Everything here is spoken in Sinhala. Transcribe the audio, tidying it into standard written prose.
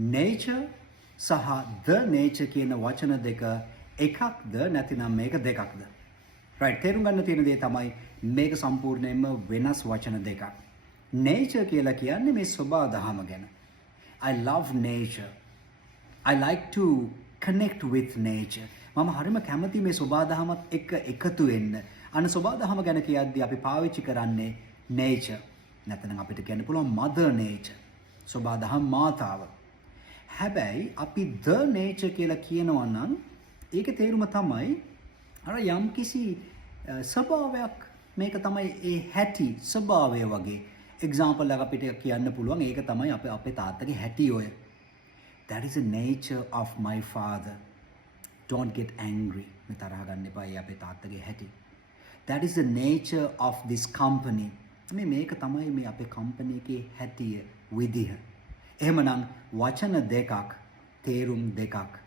nature සහ the nature කියන වචන දෙක එකක්ද නැතිනම් මේක දෙකක්ද? right තේරුම් ගන්න තියෙන දේ තමයි මේක සම්පූර්ණයෙන්ම වෙනස් වචන දෙකක්. nature කියලා කියන්නේ මේ සබා දහම ගැන. I love nature. I like to connect with nature. මම හරිම කැමති මේ සබා දහමත් එක්ක එකතු වෙන්න. අන්න සබා දහම ගැන කියද්දී අපි පාවිච්චි කරන්නේ nature. නැත්නම් අපිට කියන්න පුළුවන් mother nature. සබා දහම් මාතාව. හැබැයි අපි the nature කියලා කියනවා නම් ඒකේ තේරුම තමයි අර යම්කිසි ස්වභාවයක් මේක තමයි ඒ හැටි ස්වභාවය වගේ. example එකක් අපිට කියන්න පුළුවන් ඒක තමයි අපේ තාත්තගේ හැටි ඔය. That is the nature of my father. Don't get angry. මේ තරහ ගන්න එපා. ඒ අපේ තාත්තගේ හැටි. That is the nature of this company. මේක තමයි මේ අපේ company එකේ හැටිය විදිහ. එහෙමනම් වචන දෙකක් තේරුම් දෙකක්